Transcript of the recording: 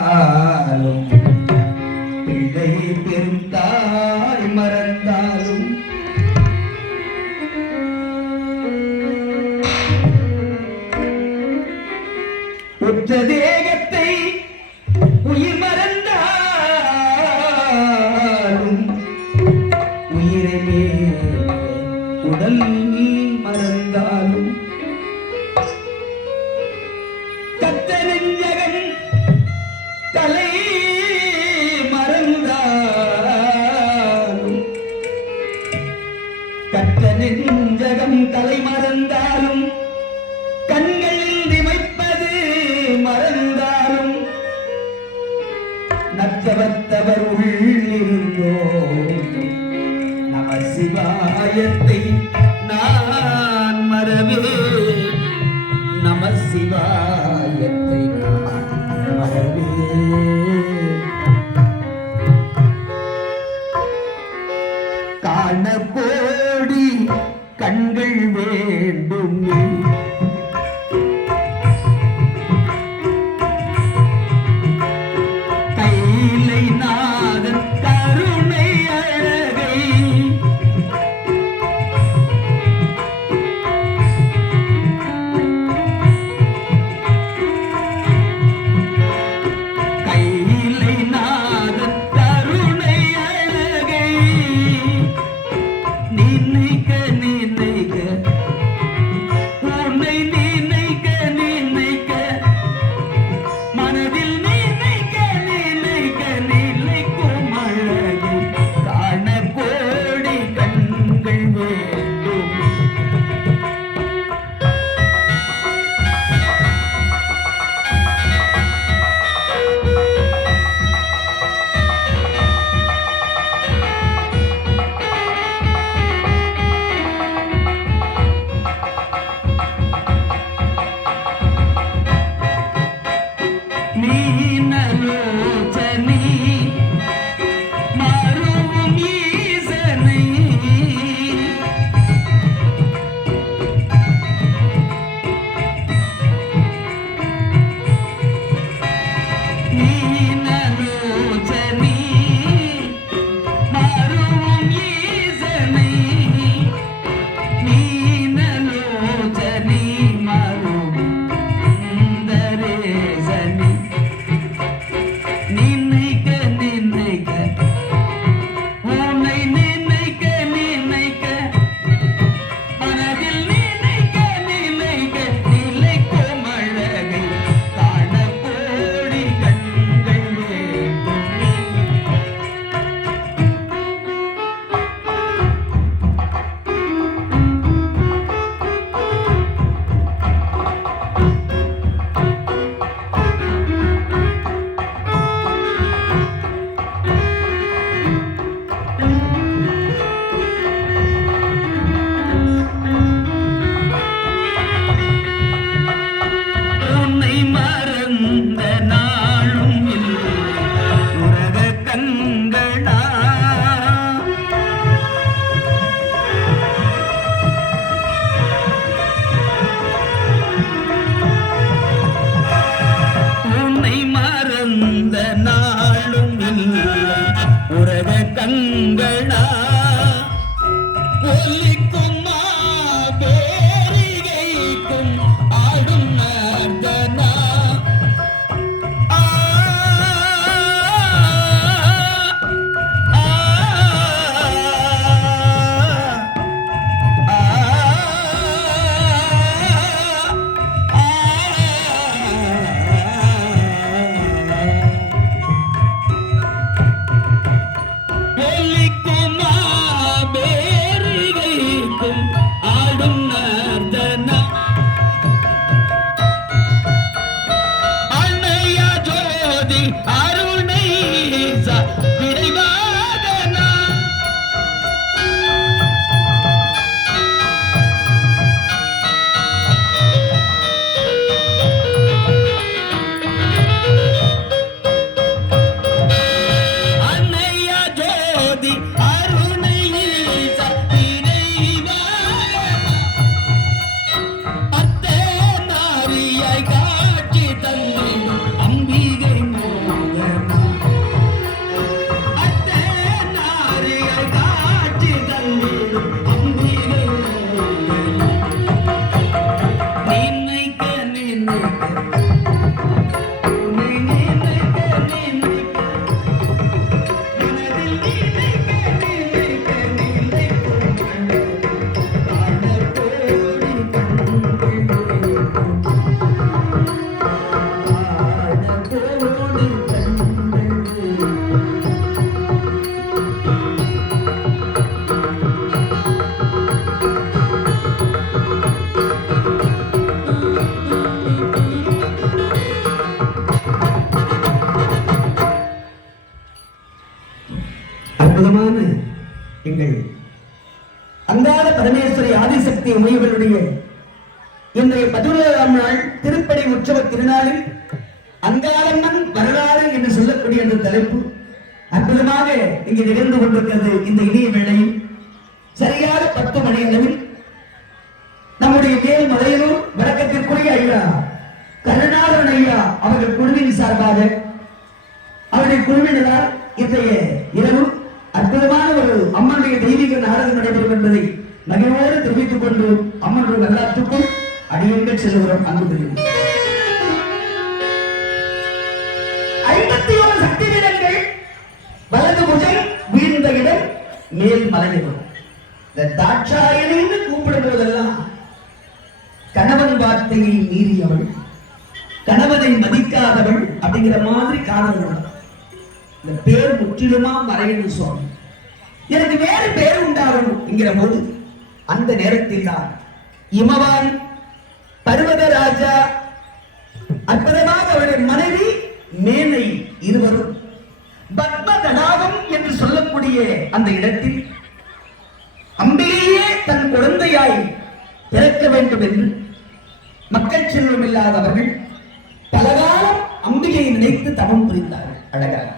மறந்தாலும் பிழை பெருந்தாய் மறந்தாலும் உற்ற தேகத்தை உயிர் மறந்தாலும் உயிரமே உடல் மறந்தாலும் கத்தனை தவத்தவர் உள்ளிருந்தோ நம சிவாயத்தை நான் மறவே நம சிவாயத்தை நான் காண போடி கண்கள் வேண்டும். நீ எங்கள் அங்காத பரமேஸ்வரி ஆதிசக்தி உமையவருடைய இன்றைய பதினேழாம் நாள் திருப்படி உற்சவ திருநாளில் அங்காளம்மன் வரலாறு என்று சொல்லக்கூடிய அந்த தலைப்பு அற்புதமாக இங்கு நிகழ்ந்து கொண்டிருக்கிறது இந்த இனிய வேளையில். சரியாக பத்து மணி அளவில் நம்முடைய மேல் மலையனூர் வழக்கத்திற்குரிய ஐயா கருணாகரன் ஐயா அவர்கள் குழுவின் சார்பாக அவருடைய குழுவினரால் இன்றைய இரவு அம்மனுடைய தெய்வீக நாடகம் நடைபெறும் என்பதை மகிழ்வோடு தெரிவித்துக் கொண்டு அம்மனுடைய வரலாற்றுக்குள் அடியங்கள் செல்லுகிறோம் அன்பு ஐம்பத்தி ஒரு சக்தி வீரர்கள் வலது புஜம் வீழ்ந்த இடம் மேல் மலையிடும் இந்த தாட்சாயணின்னு கூப்பிடும் போதெல்லாம் கணவன் வார்த்தையை மீறியவள் கணவனை மதிக்காதவள் அப்படிங்கிற மாதிரி காதல் இந்த பேர் முற்றிலுமா மறையன்னு சொன்ன எனக்கு வேறு பேர் உண்டாகும் என்கிற போது அந்த நேரத்தில் தான் இமவான் பருவத ராஜா அற்புதமாக அவருடைய மனைவி மேனை இருவரும் பத்ம தடாகம் என்று சொல்லக்கூடிய அந்த இடத்தில் அம்பிலேயே தன் குழந்தையாய் பிறக்க வேண்டும் என்று மக்கள் செல்வம் இல்லாதவர்கள் பலகாலம் அம்பிகையை நினைத்து தவம் புரிந்தார்கள். அழகாக.